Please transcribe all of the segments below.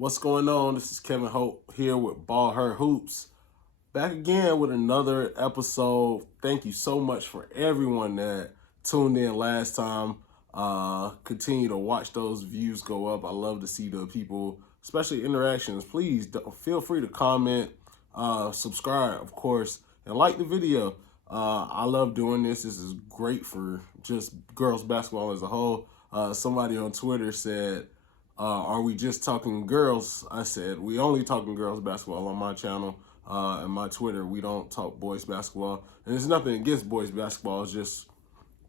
What's going on? This is Kevin Hope here with BallHer Hoops. Back again with another episode. Thank you so much for everyone that tuned in last time. Continue to watch those views go up. I love to see the people, especially interactions. Please feel free to comment, subscribe, of course, and like the video. I love doing this. This is great for just girls basketball as a whole. Somebody on Twitter said, are we just talking girls? I said, we only talking girls basketball on my channel and my Twitter. We don't talk boys basketball. And there's nothing against boys basketball. It's just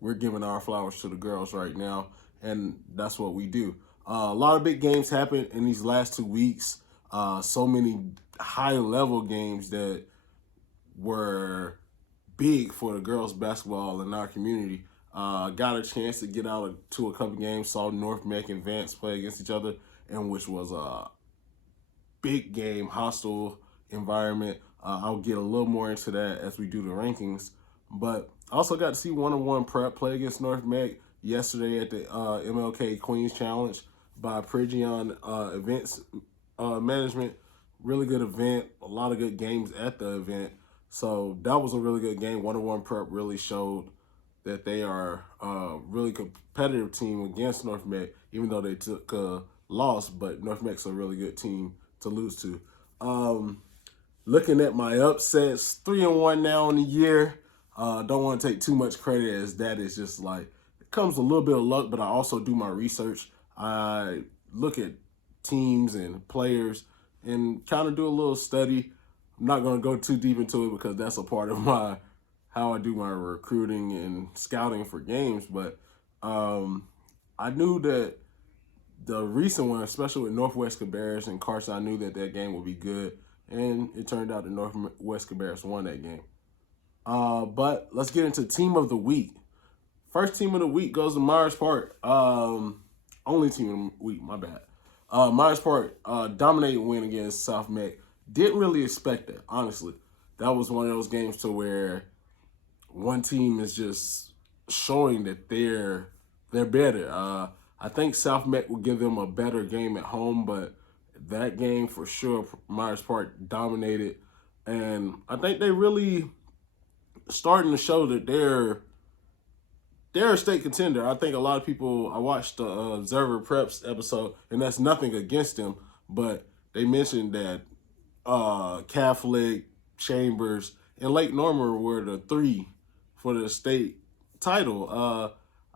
we're giving our flowers to the girls right now. And that's what we do. A lot of big games happened in these last 2 weeks. So many high-level games that were big for the girls basketball in our community. Got a chance to get out to a couple games, saw North Mac and Vance play against each other, and which was a big game, hostile environment. I'll get a little more into that as we do the rankings. But I also got to see one-on-one prep play against North Mac yesterday at the MLK Queens Challenge by Prigion Events Management. Really good event, a lot of good games at the event. So that was a really good game. One-on-one prep really showed that they are a really competitive team against North Mac, even though they took a loss, but North Mac's a really good team to lose to. Looking at my upsets, 3-1 now in the year. Don't want to take too much credit, as that is just like, it comes a little bit of luck, but I also do my research. I look at teams and players and kind of do a little study. I'm not going to go too deep into it because that's a part of how I do my recruiting and scouting for games. But I knew that the recent one, especially with Northwest Cabarrus and Carson, I knew that game would be good. And it turned out that Northwest Cabarrus won that game. But let's get into Team of the Week. First team of the week goes to Myers Park. Only team of the week, my bad. Myers Park dominated win against South Mac. Didn't really expect that, honestly. That was one of those games to where one team is just showing that they're better. I think South Mac will give them a better game at home, but that game for sure, Myers Park dominated. And I think they really starting to show that they're a state contender. I think a lot of people, I watched the Observer Preps episode, and that's nothing against them, but they mentioned that Catholic, Chambers, and Lake Norman were the three for the state title.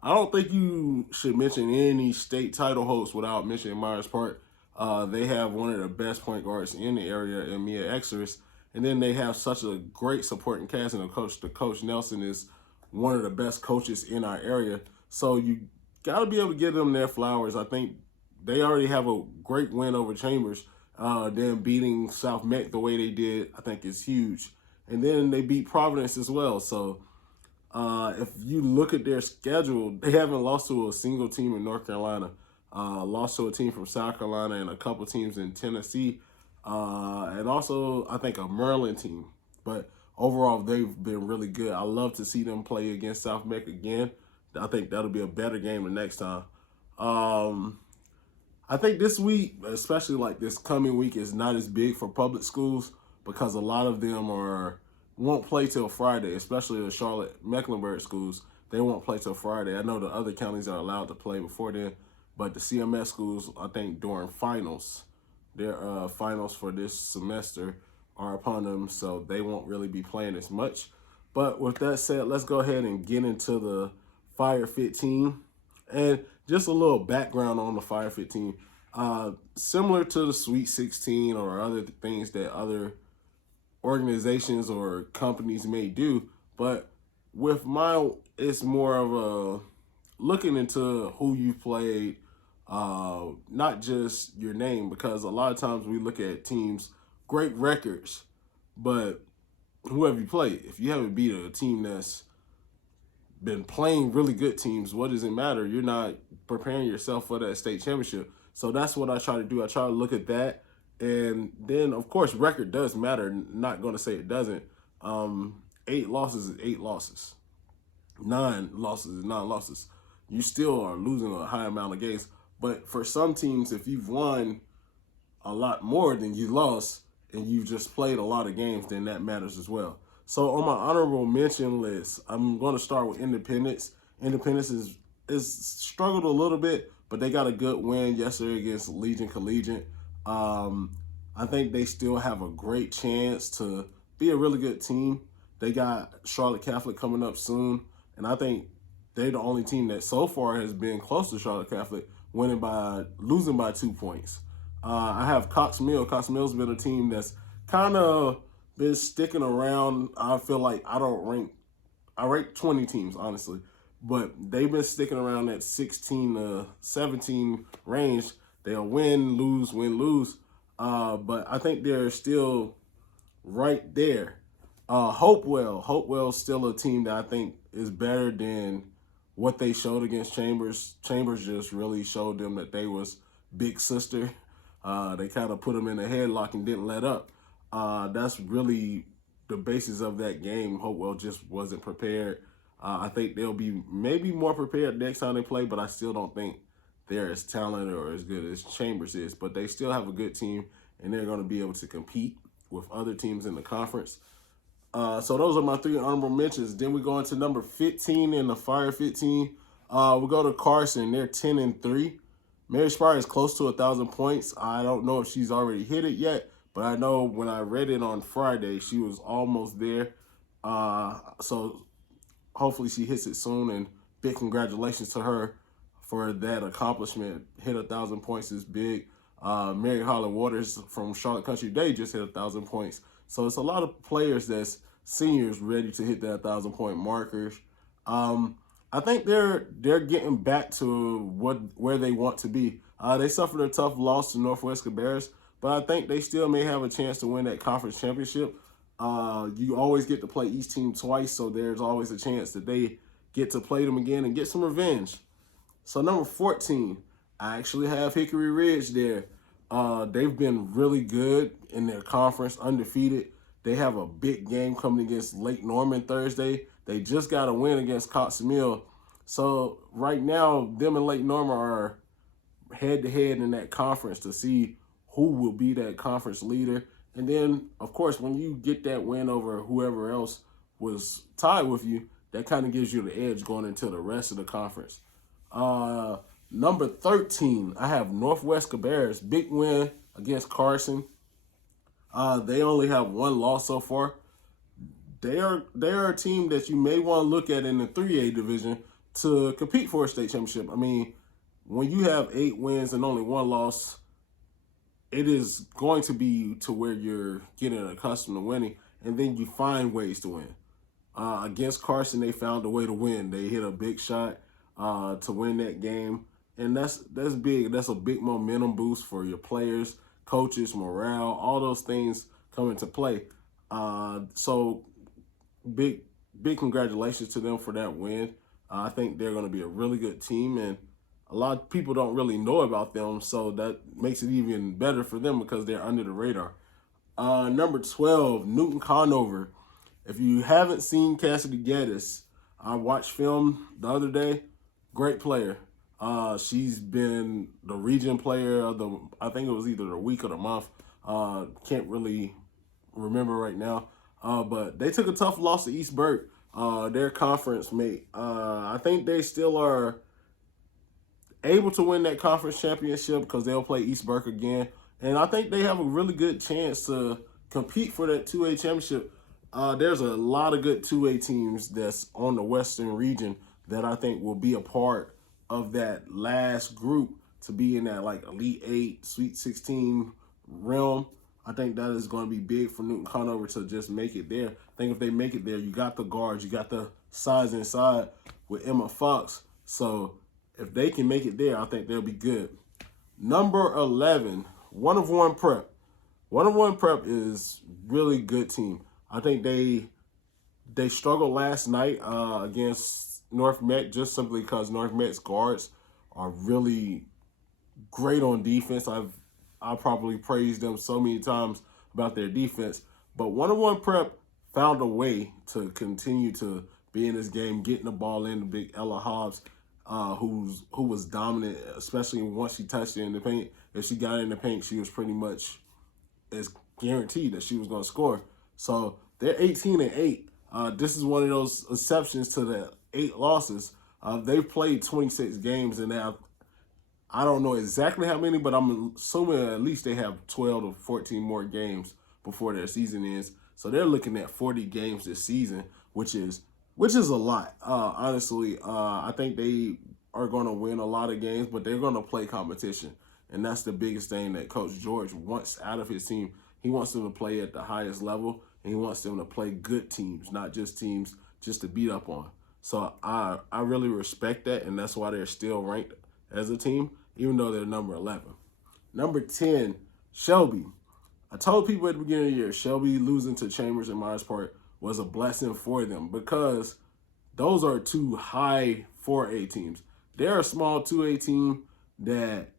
I don't think you should mention any state title hosts without mentioning Myers Park. They have one of the best point guards in the area in Mia Exeris. And then they have such a great supporting cast, and the coach Nelson is one of the best coaches in our area. So you got to be able to give them their flowers. I think they already have a great win over Chambers. Them beating South Mac the way they did, I think is huge. And then they beat Providence as well. So if you look at their schedule, they haven't lost to a single team in North Carolina. Lost to a team from South Carolina and a couple teams in Tennessee. And also, I think, a Maryland team. But overall, they've been really good. I love to see them play against South Mac again. I think that'll be a better game the next time. I think this week, especially like this coming week, is not as big for public schools because a lot of them won't play till Friday, especially the Charlotte Mecklenburg schools. They won't play till Friday. I know the other counties are allowed to play before then, but the CMS schools, I think, during finals, their finals for this semester are upon them, so they won't really be playing as much. But with that said, let's go ahead and get into the Fire Fit team. And just a little background on the Fire Fit team. Similar to the Sweet 16 or other things that other organizations or companies may do, but with mine, it's more of a looking into who you played, not just your name, because a lot of times we look at teams, great records, but who have you played? If you haven't beat a team that's been playing really good teams, what does it matter? You're not preparing yourself for that state championship. So that's what I try to do. I try to look at that. And then, of course, record does matter. Not going to say it doesn't. 8 losses is 8 losses. 9 losses is 9 losses. You still are losing a high amount of games. But for some teams, if you've won a lot more than you lost, and you just played a lot of games, then that matters as well. So on my honorable mention list, I'm going to start with Independence. Independence is struggled a little bit, but they got a good win yesterday against Legion Collegiate. Um, I think they still have a great chance to be a really good team. They got Charlotte Catholic coming up soon, and I think they're the only team that so far has been close to Charlotte Catholic, losing by 2 points. I have Cox Mill. Cox Mill's been a team that's kind of been sticking around. I feel like I rank 20 teams, honestly. But they've been sticking around that 16 to 17 range. They'll win, lose, win, lose. But I think they're still right there. Hopewell's still a team that I think is better than what they showed against Chambers. Chambers just really showed them that they was big sister. They kind of put them in a headlock and didn't let up. That's really the basis of that game. Hopewell just wasn't prepared. I think they'll be maybe more prepared next time they play, but I still don't think they're as talented or as good as Chambers is. But they still have a good team, and they're going to be able to compete with other teams in the conference. So those are my 3 honorable mentions. Then we go into number 15 in the Fire 15. We go to Carson. They're 10-3. Mary Spire is close to 1,000 points. I don't know if she's already hit it yet, but I know when I read it on Friday, she was almost there. So hopefully she hits it soon, and big congratulations to her for that accomplishment. Hit 1,000 points is big. Mary Holland Waters from Charlotte Country Day just hit 1,000 points. So it's a lot of players that's seniors ready to hit that 1,000-point markers. I think they're getting back to where they want to be. They suffered a tough loss to Northwest Cabarrus, but I think they still may have a chance to win that conference championship. You always get to play each team twice, so there's always a chance that they get to play them again and get some revenge. So number 14, I actually have Hickory Ridge there. They've been really good in their conference, undefeated. They have a big game coming against Lake Norman Thursday. They just got a win against Cox Mill. So right now, them and Lake Norman are head-to-head in that conference to see who will be that conference leader. And then, of course, when you get that win over whoever else was tied with you, that kind of gives you the edge going into the rest of the conference. Number 13, I have Northwest Cabarrus. Big win against Carson. They only have 1 loss so far. They are a team that you may want to look at in the 3A division to compete for a state championship. I mean, when you have 8 wins and only 1 loss, it is going to be to where you're getting accustomed to winning, and then you find ways to win. Against Carson, they found a way to win. They hit a big shot to win that game, and that's big. That's a big momentum boost for your players, coaches, morale, all those things come into play. So big congratulations to them for that win. I think they're going to be a really good team, and a lot of people don't really know about them, so that makes it even better for them because they're under the radar. Number 12, Newton Conover. If you haven't seen Cassidy Geddes, I watched film the other day. Great player. She's been the region player of I think it was either the week or the month. Can't really remember right now. But they took a tough loss to East Burke, their conference mate. I think they still are able to win that conference championship because they'll play East Burke again. And I think they have a really good chance to compete for that 2A championship. There's a lot of good 2A teams that's on the Western region that I think will be a part of that last group to be in that like Elite 8, Sweet 16 realm. I think that is going to be big for Newton Conover to just make it there. I think if they make it there, you got the guards, you got the size inside with Emma Fox. So if they can make it there, I think they'll be good. Number 11, One of One Prep. One of One Prep is really good team. I think they struggled last night against North Met just simply because North Met's guards are really great on defense. I probably praised them so many times about their defense. But One of One Prep found a way to continue to be in this game, getting the ball in. The big Ella Hobbs, who was dominant, especially once she touched it in the paint. if she got in the paint, she was pretty much as guaranteed that she was going to score. So they're 18-8. This is one of those exceptions to the 8 losses. They've played 26 games and they have, I don't know exactly how many, but I'm assuming at least they have 12 to 14 more games before their season ends. So they're looking at 40 games this season, which is a lot. Honestly, I think they are going to win a lot of games, but they're going to play competition, and that's the biggest thing that Coach George wants out of his team. He wants them to play at the highest level, and he wants them to play good teams, not just teams just to beat up on. So I really respect that, and that's why they're still ranked as a team, even though they're number 11. Number 10, Shelby. I told people at the beginning of the year, Shelby losing to Chambers and Myers Park was a blessing for them because those are 2 high 4A teams. They're a small 2A team that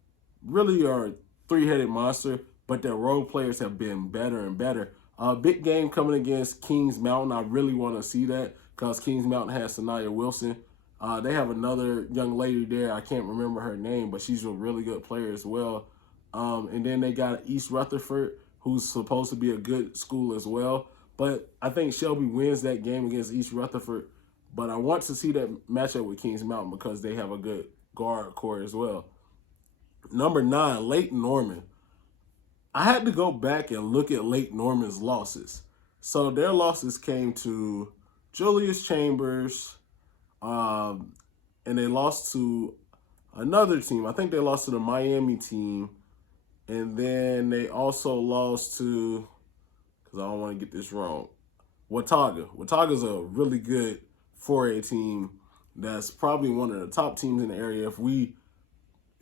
really are a 3-headed monster, but their role players have been better and better. Big game coming against Kings Mountain. I really want to see that because Kings Mountain has Sanaya Wilson. They have another young lady there. I can't remember her name, but she's a really good player as well. And then they got East Rutherford, who's supposed to be a good school as well. But I think Shelby wins that game against East Rutherford. But I want to see that matchup with Kings Mountain because they have a good guard core as well. Number 9, Lake Norman. I had to go back and look at Lake Norman's losses. So their losses came to Julius Chambers, and they lost to another team. I think they lost to the Miami team. And then they also lost to, because I don't want to get this wrong, Watauga. Watauga's a really good 4A team that's probably one of the top teams in the area.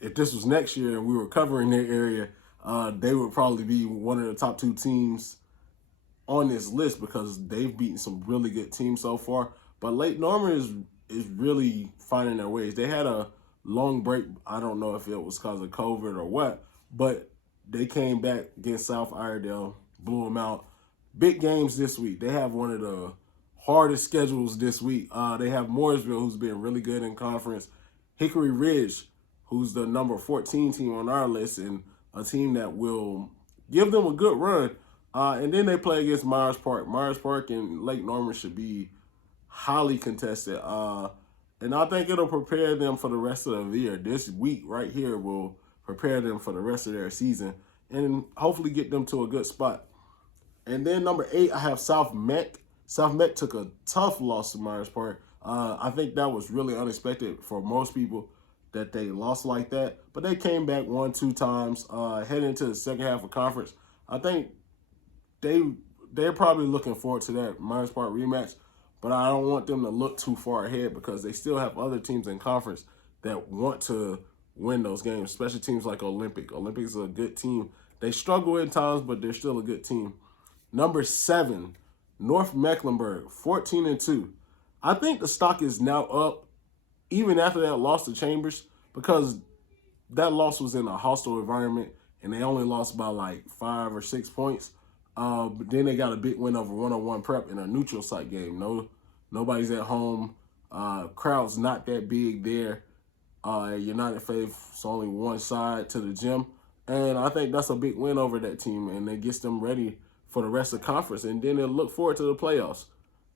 If this was next year and we were covering their area, they would probably be one of the top 2 teams on this list because they've beaten some really good teams so far. But Lake Norman is really finding their ways. They had a long break. I don't know if it was because of COVID or what, but they came back against South Iredale, blew them out. Big games this week. They have one of the hardest schedules this week. They have Mooresville, who's been really good in conference. Hickory Ridge, who's the number 14 team on our list, and a team that will give them a good run. And then they play against Myers Park. Myers Park and Lake Norman should be highly contested. And I think it'll prepare them for the rest of the year. This week right here will prepare them for the rest of their season and hopefully get them to a good spot. And then number 8, I have South Meck. South Meck took a tough loss to Myers Park. I think that was really unexpected for most people that they lost like that. But they came back 1-2 times, heading into the second half of conference. I think they're probably looking forward to that Myers Park rematch. But I don't want them to look too far ahead because they still have other teams in conference that want to win those games, especially teams like Olympic. Olympic's a good team. They struggle at times, but they're still a good team. Number 7, North Mecklenburg, 14-2. I think the stock is now up, even after that loss to Chambers, because that loss was in a hostile environment, and they only lost by like 5 or 6 points. But then they got a big win over 101 Prep in a neutral site game. Nobody's at home. Crowd's not that big there. United Faith, it's only one side to the gym. And I think that's a big win over that team, and it gets them ready for the rest of the conference. And then they'll look forward to the playoffs.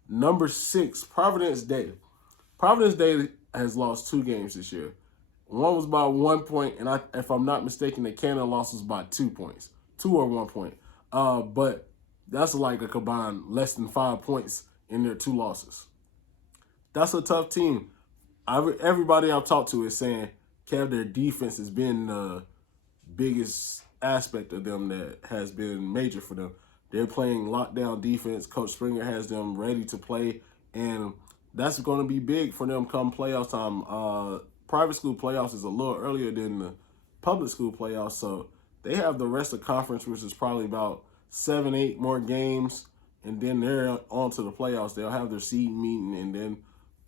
Number 6, Providence Day. Providence Day has lost 2 games this year. One was by 1 point, and if I'm not mistaken, the Cannon loss was by 2 points. 2 or 1 point. But that's like a combined less than 5 points in their 2 losses. That's a tough team. Everybody I've talked to is saying, Kev, their defense has been the biggest aspect of them that has been major for them. They're playing lockdown defense. Coach Springer has them ready to play, and that's going to be big for them come playoff time. Private school playoffs is a little earlier than the public school playoffs, so they have the rest of conference, which is probably about 7-8 more games, and then they're on to the playoffs. They'll have their seed meeting, and then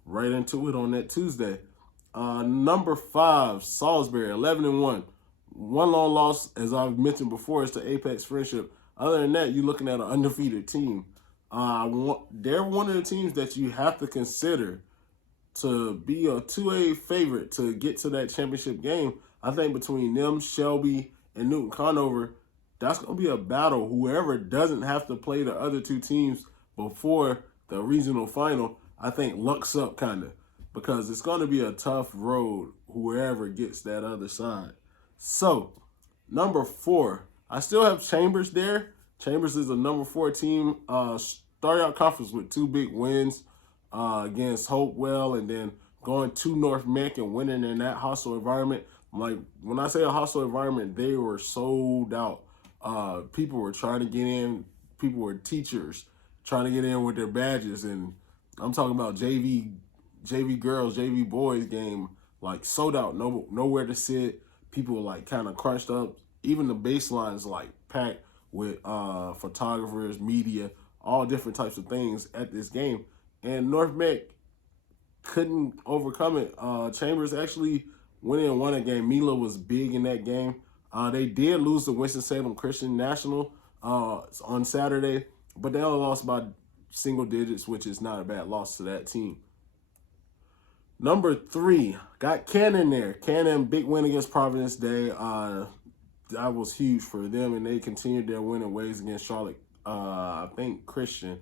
right into it on that Tuesday. Number 5, Salisbury, 11-1. One long loss, as I've mentioned before, is to Apex Friendship. Other than that, you're looking at an undefeated team. They're one of the teams that you have to consider to be a 2A favorite to get to that championship game. I think between them, Shelby, and Newton Conover, that's going to be a battle. Whoever doesn't have to play the other two teams before the regional final, I think lucks up kind of, because it's going to be a tough road, whoever gets that other side. So, number 4, I still have Chambers there. Chambers is a number 4 team. Started out conference with 2 big wins against Hopewell, and then going to North Meck and winning in that hostile environment. Like, when I say a hostile environment, they were sold out. People were trying to get in. People were teachers trying to get in with their badges, and I'm talking about JV girls, JV boys game, like sold out, nowhere to sit. People were like kind of crunched up. Even the baselines like packed with photographers, media, all different types of things at this game. And North Meck couldn't overcome it. Chambers actually went in and won a game. Mila was big in that game. They did lose to Winston-Salem Christian National on Saturday, but they only lost by single digits, which is not a bad loss to that team. Number 3, got Cannon there. Cannon, big win against Providence Day. That was huge for them, and they continued their winning ways against Charlotte, I think Christian.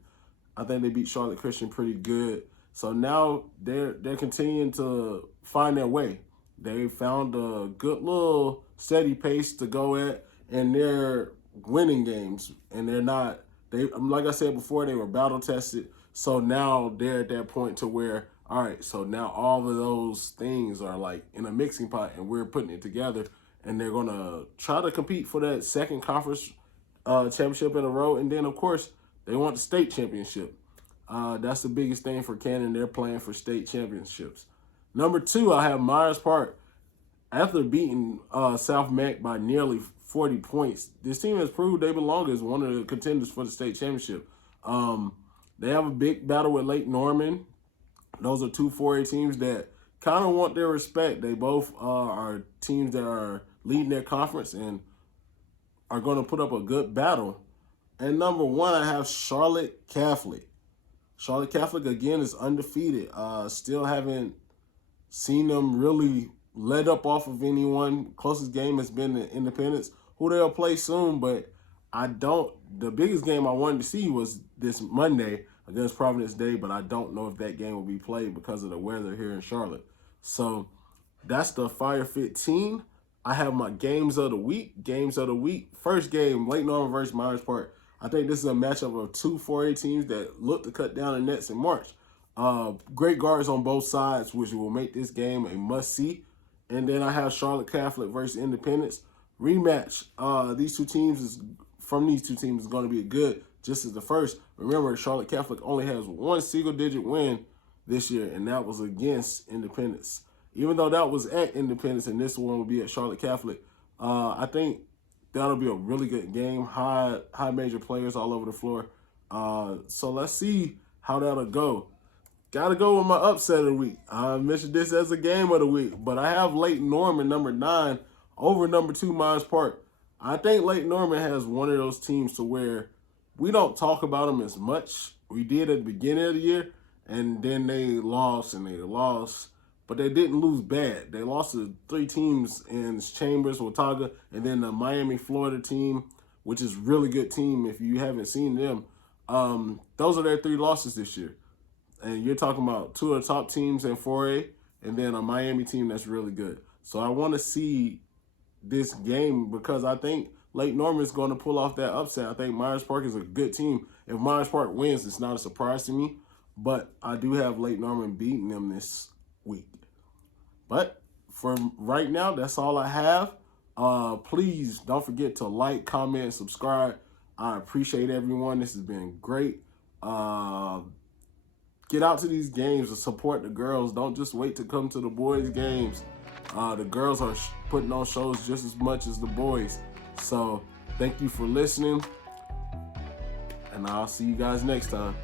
I think they beat Charlotte Christian pretty good. So now they're continuing to find their way. They found a good little steady pace to go at, and they're winning games. And they're not, like I said before, they were battle tested. So now they're at that point to where, all right, so now all of those things are like in a mixing pot, and we're putting it together, and they're going to try to compete for that second conference championship in a row. And then, of course, they want the state championship. That's the biggest thing for Cannon. They're playing for state championships. Number 2, I have Myers Park. After beating South Meck by nearly 40 points, this team has proved they belong as one of the contenders for the state championship. They have a big battle with Lake Norman. Those are 2 4A teams that kind of want their respect. They both are teams that are leading their conference and are going to put up a good battle. And number 1, I have Charlotte Catholic. Charlotte Catholic, again, is undefeated. Still haven't seen them really let up off of anyone. Closest game has been the Independence, who they'll play soon, but the biggest game I wanted to see was this Monday against Providence Day, but I don't know if that game will be played because of the weather here in Charlotte. So that's the Fire Fit team. I have my games of the week. First game, Lake Norman versus Myers Park. I think this is a matchup of 2 4A teams that look to cut down the nets in March. Great guards on both sides, which will make this game a must-see. And then I have Charlotte Catholic versus Independence. Rematch. These two teams is going to be good, just as the first. Remember, Charlotte Catholic only has 1 single-digit win this year, and that was against Independence. Even though that was at Independence and this one will be at Charlotte Catholic, I think that'll be a really good game. High major players all over the floor. So let's see how that'll go. Got to go with my upset of the week. I mentioned this as a game of the week, but I have Lake Norman, number 9, over number 2, Myers Park. I think Lake Norman has one of those teams to where we don't talk about them as much. We did at the beginning of the year, and then they lost, but they didn't lose bad. They lost to 3 teams in Chambers, Watauga, and then the Miami, Florida team, which is a really good team if you haven't seen them. Those are their 3 losses this year. And you're talking about 2 of the top teams in 4A, and then a Miami team that's really good. So I want to see this game because I think Lake Norman is going to pull off that upset. I think Myers Park is a good team. If Myers Park wins, it's not a surprise to me. But I do have Lake Norman beating them this week. But for right now, that's all I have. Please don't forget to like, comment, and subscribe. I appreciate everyone. This has been great. Get out to these games and support the girls. Don't just wait to come to the boys' games. The girls are putting on shows just as much as the boys. So thank you for listening, and I'll see you guys next time.